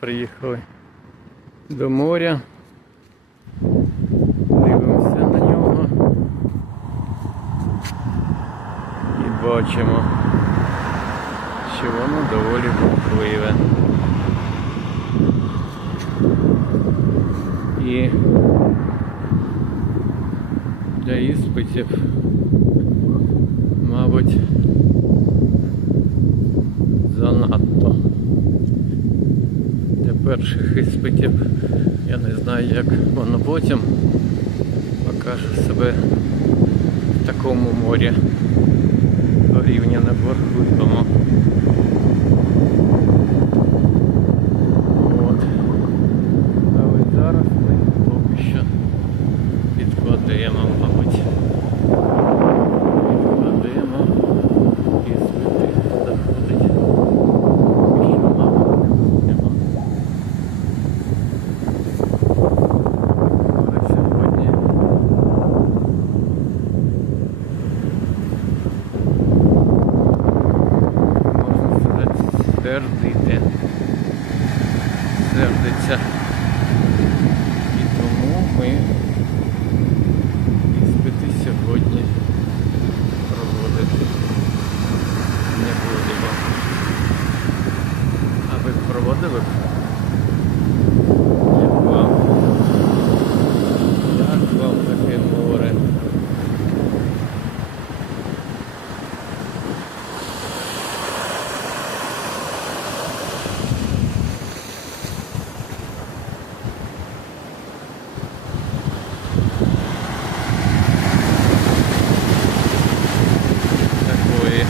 приїхали до моря. Дивимося на нього. І бачимо, що воно доволі бурхливе. І для іспитів, мабуть, занадто. Для перших іспитів я не знаю, як воно потім покаже себе в такому морі порівняно бурхливому. От. А ось зараз ми поки що підкладемо, мабуть. Підкладемо іспити заходить. Поки що, мабуть, нема. Але сьогодні можна сказати, сердите. Сердиться. І тому ми іспити сьогодні проводити не будемо. А ви проводили?